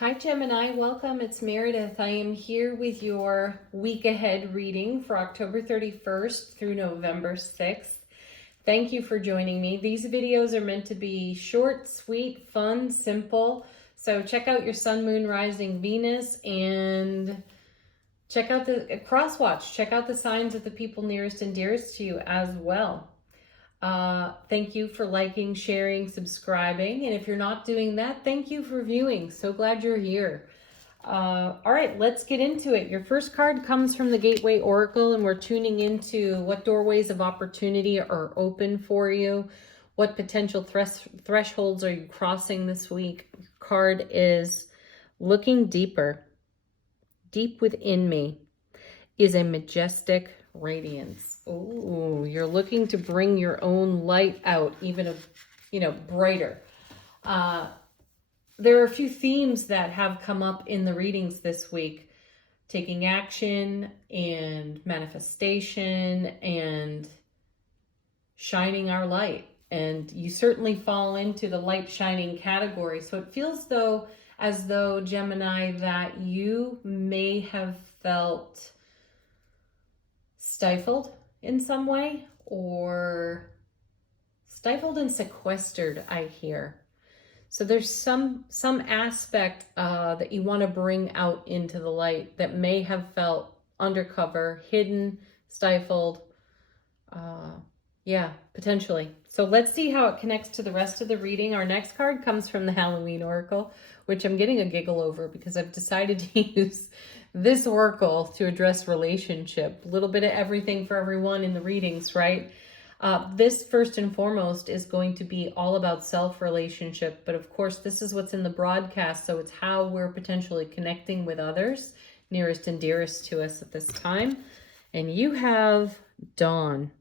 Hi Gemini, welcome. It's Meredith. I am here with your week ahead reading for October 31st through November 6th. Thank you for joining me. These videos are meant to be short, sweet, fun, simple. So check out your Sun, Moon, Rising, Venus, and check out the cross watch. Check out the signs of the people nearest and dearest to you as well. Thank you for liking, sharing, subscribing. And if you're not doing that, thank you for viewing. So glad you're here. All right, let's get into it. Your first card comes from the Gateway Oracle, and we're tuning into what doorways of opportunity are open for you. What potential thresholds are you crossing this week? Your card is looking deeper. Deep within me is a majestic radiance. Oh, you're looking to bring your own light out even brighter. There are a few themes that have come up in the readings this week. Taking action and manifestation and shining our light. And you certainly fall into the light shining category. So it feels as though Gemini, that you may have felt stifled in some way, or stifled and sequestered, I hear. So there's some aspect that you want to bring out into the light that may have felt undercover, hidden, stifled. Yeah, potentially. So let's see how it connects to the rest of the reading. Our next card comes from the Halloween Oracle, which I'm getting a giggle over because I've decided to use this oracle to address relationship. A little bit of everything for everyone in the readings, right? This first and foremost is going to be all about self-relationship, but of course this is what's in the broadcast, so it's how we're potentially connecting with others, nearest and dearest to us at this time. And you have Dawn.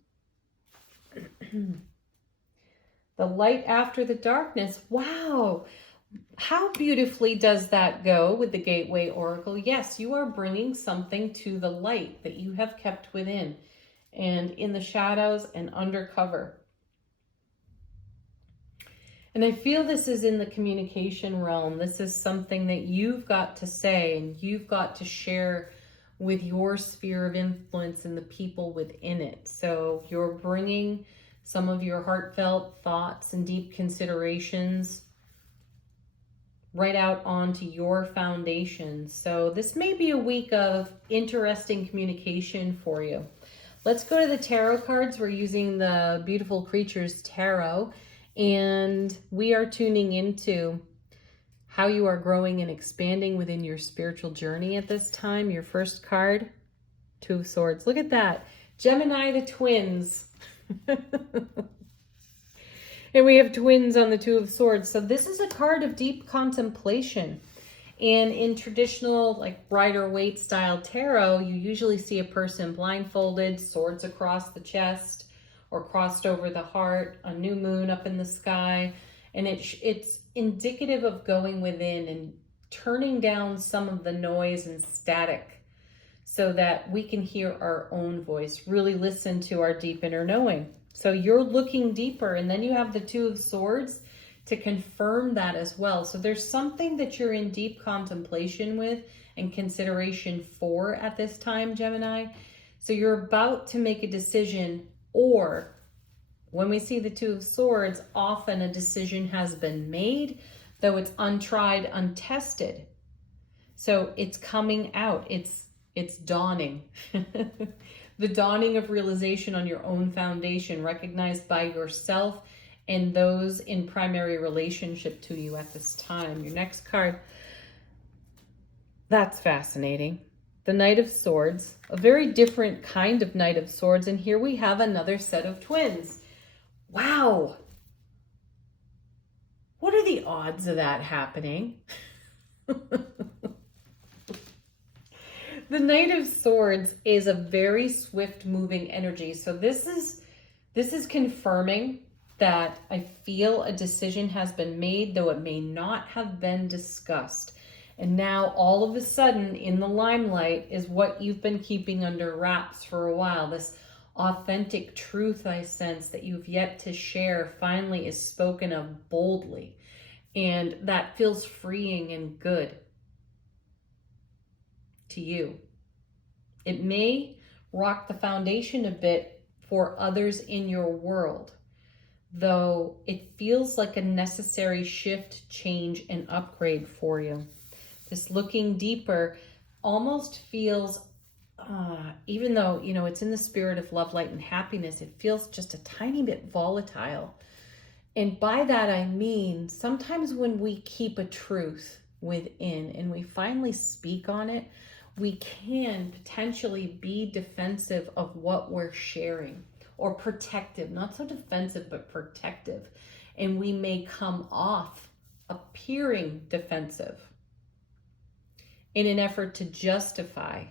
The light after the darkness. Wow. How beautifully does that go with the Gateway Oracle? Yes, you are bringing something to the light that you have kept within and in the shadows and undercover. And I feel this is in the communication realm. This is something that you've got to say and you've got to share with your sphere of influence and the people within it. So you're bringing some of your heartfelt thoughts and deep considerations right out onto your foundation. So this may be a week of interesting communication for you. Let's go to the tarot cards. We're using the Beautiful Creatures Tarot, and we are tuning into how you are growing and expanding within your spiritual journey at this time. Your first card, Two of Swords. Look at that. Gemini, the twins. And we have twins on the Two of Swords. So this is a card of deep contemplation. And in traditional, like Rider-Waite style tarot, you usually see a person blindfolded, swords across the chest or crossed over the heart, a new moon up in the sky. And it's indicative of going within and turning down some of the noise and static so that we can hear our own voice, really listen to our deep inner knowing. So you're looking deeper, and then you have the Two of Swords to confirm that as well. So there's something that you're in deep contemplation with and consideration for at this time, Gemini. So you're about to make a decision, or when we see the Two of Swords, often a decision has been made, though it's untried, untested. So it's coming out. It's dawning. The dawning of realization on your own foundation, recognized by yourself and those in primary relationship to you at this time. Your next card, that's fascinating. The Knight of Swords, a very different kind of Knight of Swords. And here we have another set of twins. Wow. What are the odds of that happening? The Knight of Swords is a very swift moving energy. So this is confirming that I feel a decision has been made, though it may not have been discussed. And now all of a sudden in the limelight is what you've been keeping under wraps for a while. This authentic truth I sense that you've yet to share finally is spoken of boldly. And that feels freeing and good to you. It may rock the foundation a bit for others in your world, though it feels like a necessary shift, change, and upgrade for you. This looking deeper almost feels, even though, you know, it's in the spirit of love, light, and happiness, it feels just a tiny bit volatile. And by that, I mean, sometimes when we keep a truth within and we finally speak on it, we can potentially be defensive of what we're sharing, or protective, not so defensive, but protective. And we may come off appearing defensive in an effort to justify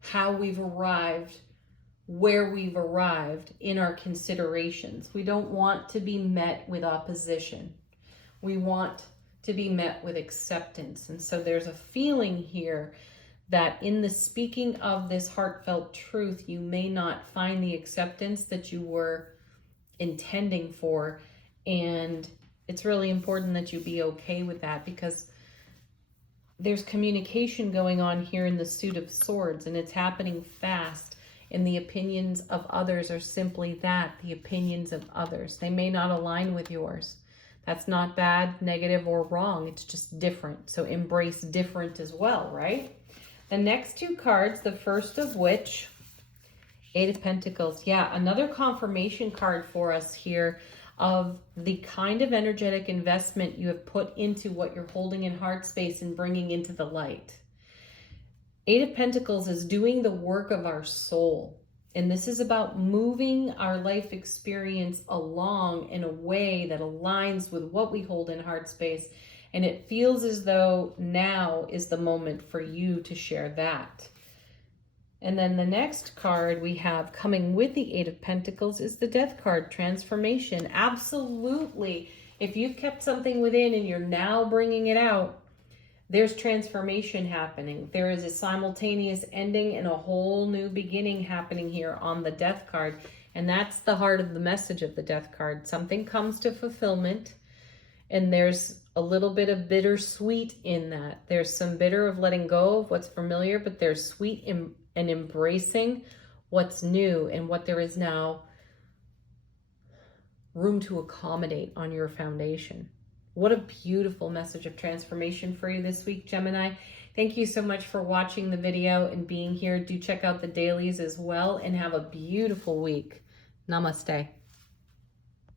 how we've arrived, where we've arrived in our considerations. We don't want to be met with opposition. We want to be met with acceptance. And so there's a feeling here that in the speaking of this heartfelt truth, you may not find the acceptance that you were intending for. And it's really important that you be okay with that, because there's communication going on here in the Suit of Swords, and it's happening fast. And the opinions of others are simply that, the opinions of others. They may not align with yours. That's not bad, negative, or wrong. It's just different. So embrace different as well, right? The next two cards, the first of which, Eight of Pentacles. Yeah, another confirmation card for us here of the kind of energetic investment you have put into what you're holding in heart space and bringing into the light. Eight of Pentacles is doing the work of our soul. And this is about moving our life experience along in a way that aligns with what we hold in heart space. And it feels as though now is the moment for you to share that. And then the next card we have coming with the Eight of Pentacles is the Death card, transformation. Absolutely. If you've kept something within and you're now bringing it out, there's transformation happening. There is a simultaneous ending and a whole new beginning happening here on the Death card. And that's the heart of the message of the Death card. Something comes to fulfillment, and there's a little bit of bittersweet in that. There's some bitter of letting go of what's familiar, but there's sweet and embracing what's new and what there is now room to accommodate on your foundation. What a beautiful message of transformation for you this week, Gemini. Thank you so much for watching the video and being here. Do check out the dailies as well, and have a beautiful week. Namaste.